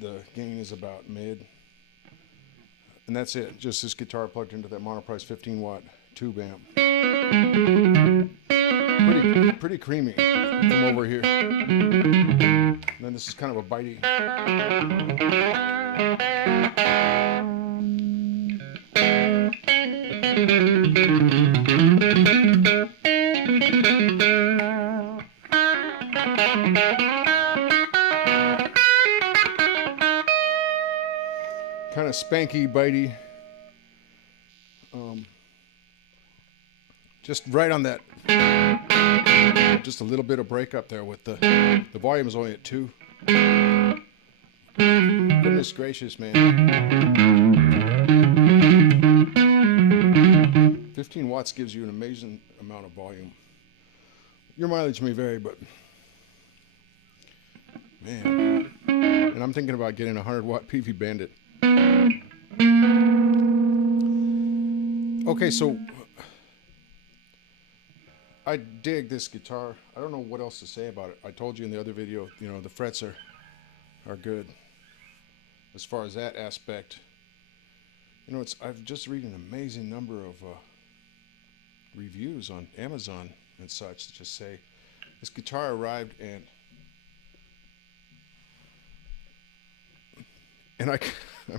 the gain is about mid. And that's it. Just this guitar plugged into that Monoprice 15-watt tube amp. Pretty creamy. From over here. And then this is kind of a bitey. Kind of spanky, bitey. Just right on that. Just a little bit of break up there with the volume is only at 2. Goodness gracious, man. 15 watts gives you an amazing amount of volume. Your mileage may vary, but man. And I'm thinking about getting a 100-watt PV Bandit. Okay, so I dig this guitar. I don't know what else to say about it. I told you in the other video, you know, the frets are good as far as that aspect. You know, I've just read an amazing number of reviews on Amazon and such that just say this guitar arrived and I'm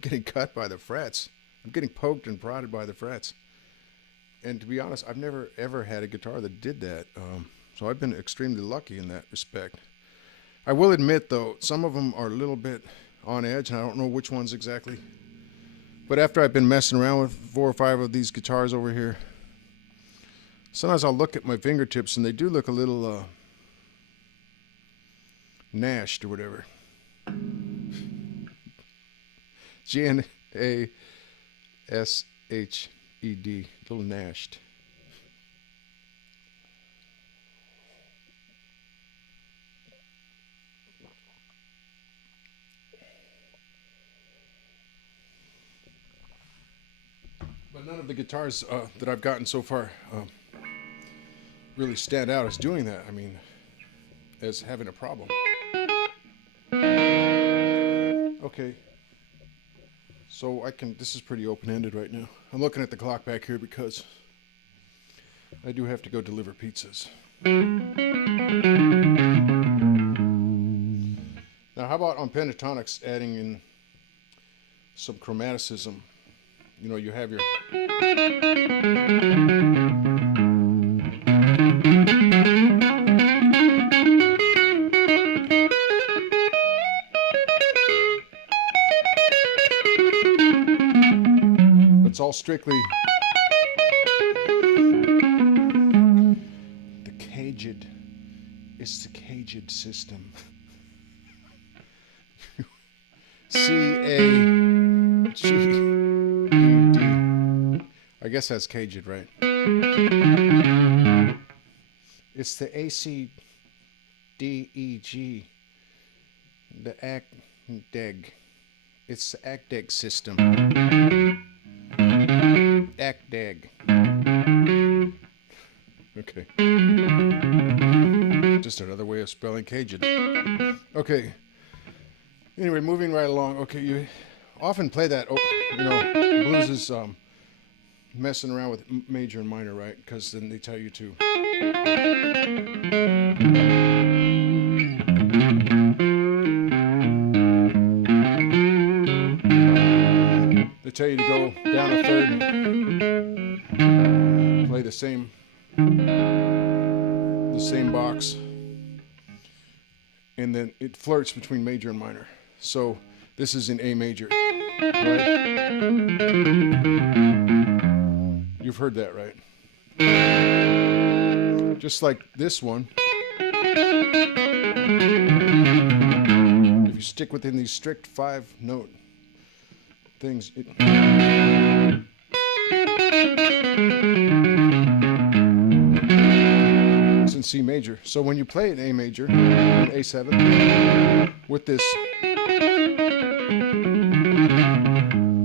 getting cut by the frets. I'm getting poked and prodded by the frets. And to be honest, I've never ever had a guitar that did that. So I've been extremely lucky in that respect. I will admit, though, some of them are a little bit on edge, and I don't know which ones exactly. But after I've been messing around with 4 or 5 of these guitars over here, sometimes I'll look at my fingertips, and they do look a little gnashed or whatever. Gnashed. A little gnashed. But none of the guitars that I've gotten so far really stand out as doing that. I mean, as having a problem. Okay. So this is pretty open-ended right now. I'm looking at the clock back here because I do have to go deliver pizzas. Now, how about on pentatonics adding in some chromaticism? You know, you have your... It's all strictly the caged. It's the caged system. C-A-G-E-D. I guess that's caged, right? It's the A-C-D-E-G. The ACDEG. It's the ACDEG system. ACDEG. Okay. Just another way of spelling caged. Okay. Anyway, moving right along. Okay, you often play that. Oh, you know, blues is messing around with major and minor, right? Because then they tell you to. They tell you to go down a third and play the same box, and then it flirts between major and minor. So this is in A major, right? You've heard that, right? Just like this one. If you stick within these strict 5-note things, it's in C major. So when you play an A major, an A7, with this,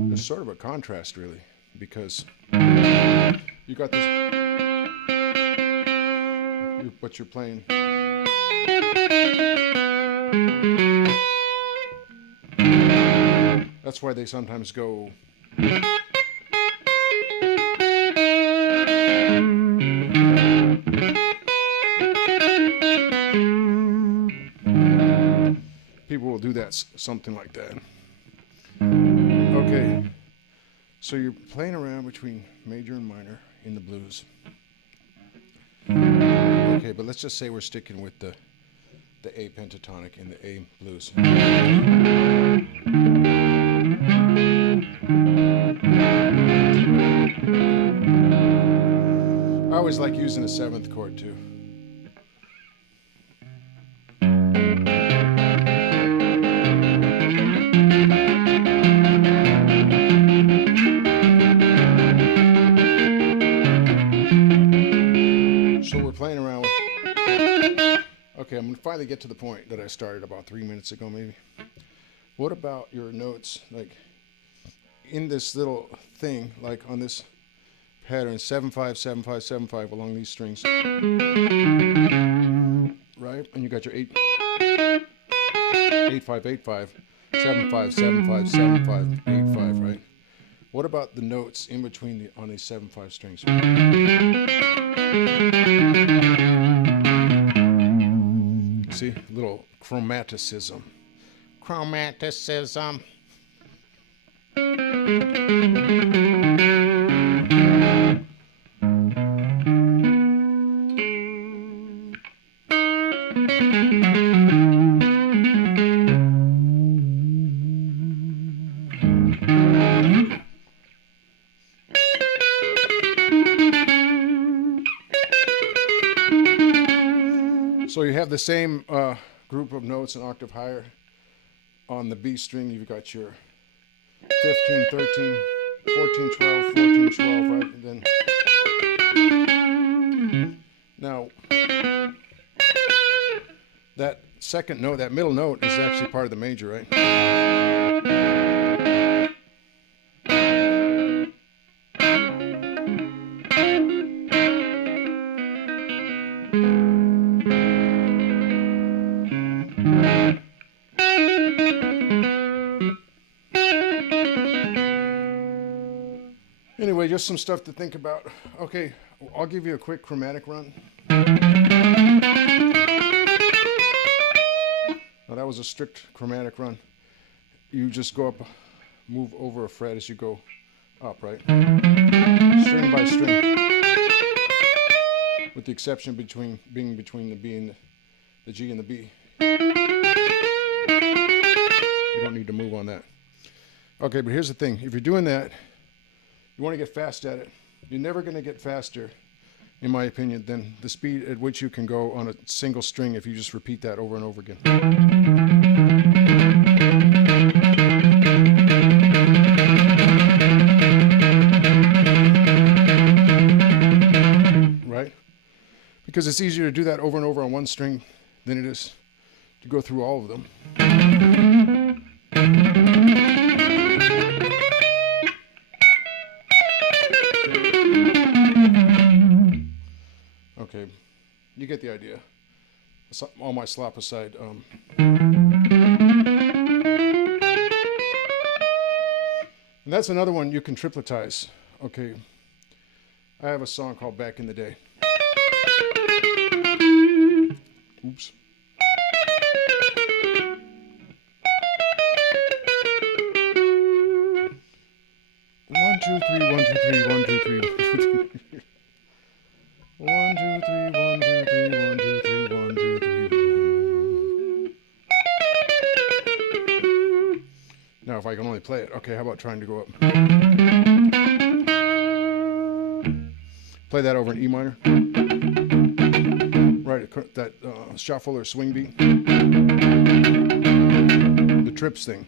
there's sort of a contrast, really, because you got this, but you're playing. That's why they sometimes go. People will do that, something like that. Okay, so you're playing around between major and minor in the blues. Okay, but let's just say we're sticking with the A pentatonic in the A blues. I always like using a seventh chord too. So we're playing around with. Okay, I'm going to finally get to the point that I started about 3 minutes ago, maybe. What about your notes, like in this little thing, like on this pattern, 7/5, 7/5, 7/5 along these strings, right? And you got your 8/5, 8/5, 7/5, 7/5, 7/5, 8/5, right? What about the notes in between on these 7/5 strings? See, little chromaticism. Chromaticism. So you have the same group of notes an octave higher. On the B string, you've got your 15, 13, 14, 12, 14, 12, right? And then now that second note, that middle note, is actually part of the major, right? Anyway, just some stuff to think about. Okay, I'll give you a quick chromatic run. Now that was a strict chromatic run. You just go up, move over a fret as you go up, right? String by string. With the exception being between the B and the G and the B. You don't need to move on that. Okay, but here's the thing. If you're doing that, you want to get fast at it. You're never going to get faster, in my opinion, than the speed at which you can go on a single string if you just repeat that over and over again. Right? Because it's easier to do that over and over on one string than it is to go through all of them. Okay, you get the idea. All my slop aside. And that's another one you can tripletize. Okay, I have a song called Back in the Day. Oops. One, two, three, one, two, three, one, two, three, 1, 2, 3, 1, 2, 3, 1, 2, 3, 1, 2, 3, 1, 2, 3, 1. Now if I can only play it. Okay, how about trying to go up? Play that over an E minor. Right, that shuffle or swing beat. The trips thing.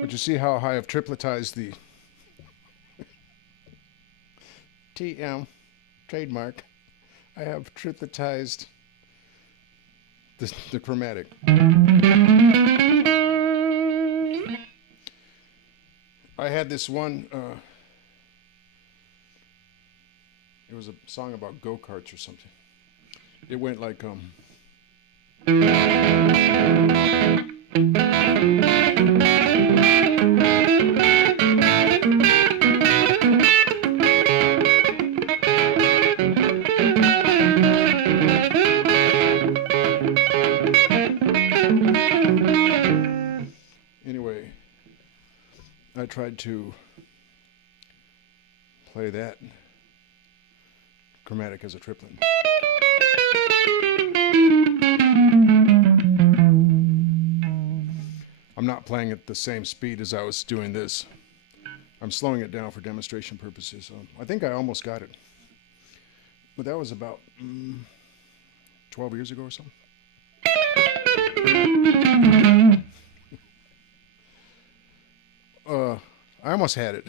But you see how I've tripletized the TM trademark. I have tripletized the chromatic. I had this one It was a song about go-karts or something. It went like Anyway, I tried to play that chromatic as a triplet. I'm not playing at the same speed as I was doing this. I'm slowing it down for demonstration purposes. I think I almost got it. But that was about 12 years ago or something. I almost had it.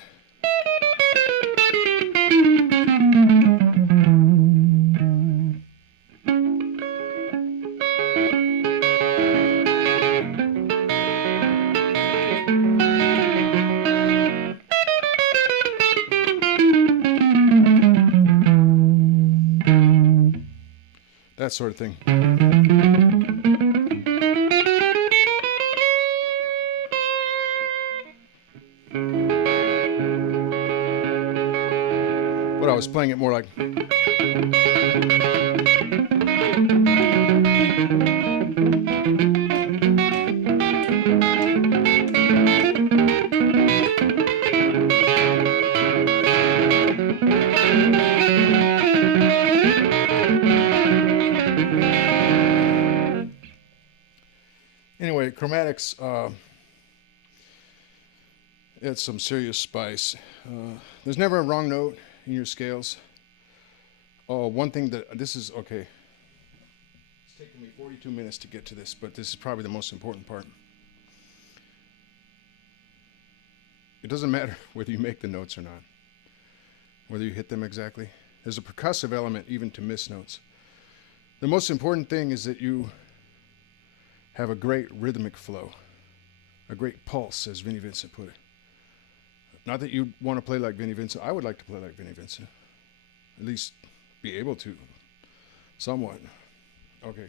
That sort of thing. But I was playing it more like. Anyway, chromatics, it's some serious spice. There's never a wrong note in your scales. Oh, one thing that, this is, okay. It's taken me 42 minutes to get to this, but this is probably the most important part. It doesn't matter whether you make the notes or not, whether you hit them exactly. There's a percussive element even to miss notes. The most important thing is that you have a great rhythmic flow, a great pulse, as Vinnie Vincent put it. Not that you want to play like Vinnie Vincent. I would like to play like Vinnie Vincent. At least be able to, somewhat. Okay.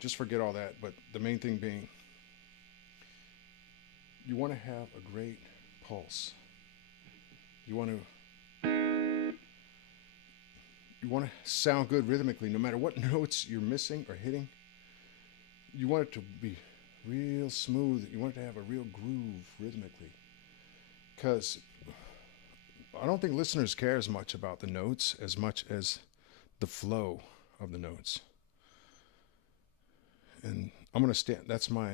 Just forget all that, but the main thing being, you want to have a great pulse. You want to sound good rhythmically, no matter what notes you're missing or hitting. You want it to be real smooth. You want it to have a real groove rhythmically. Because I don't think listeners care as much about the notes as much as the flow of the notes. And I'm going to stand, that's my,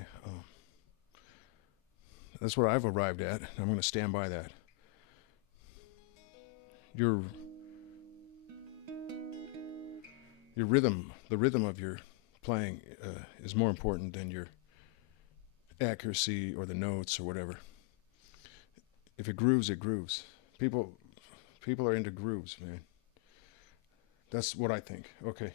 that's what I've arrived at. I'm going to stand by that. Your rhythm, the rhythm of your playing is more important than your accuracy or the notes or whatever. If it grooves, it grooves. People are into grooves, man. That's what I think. Okay.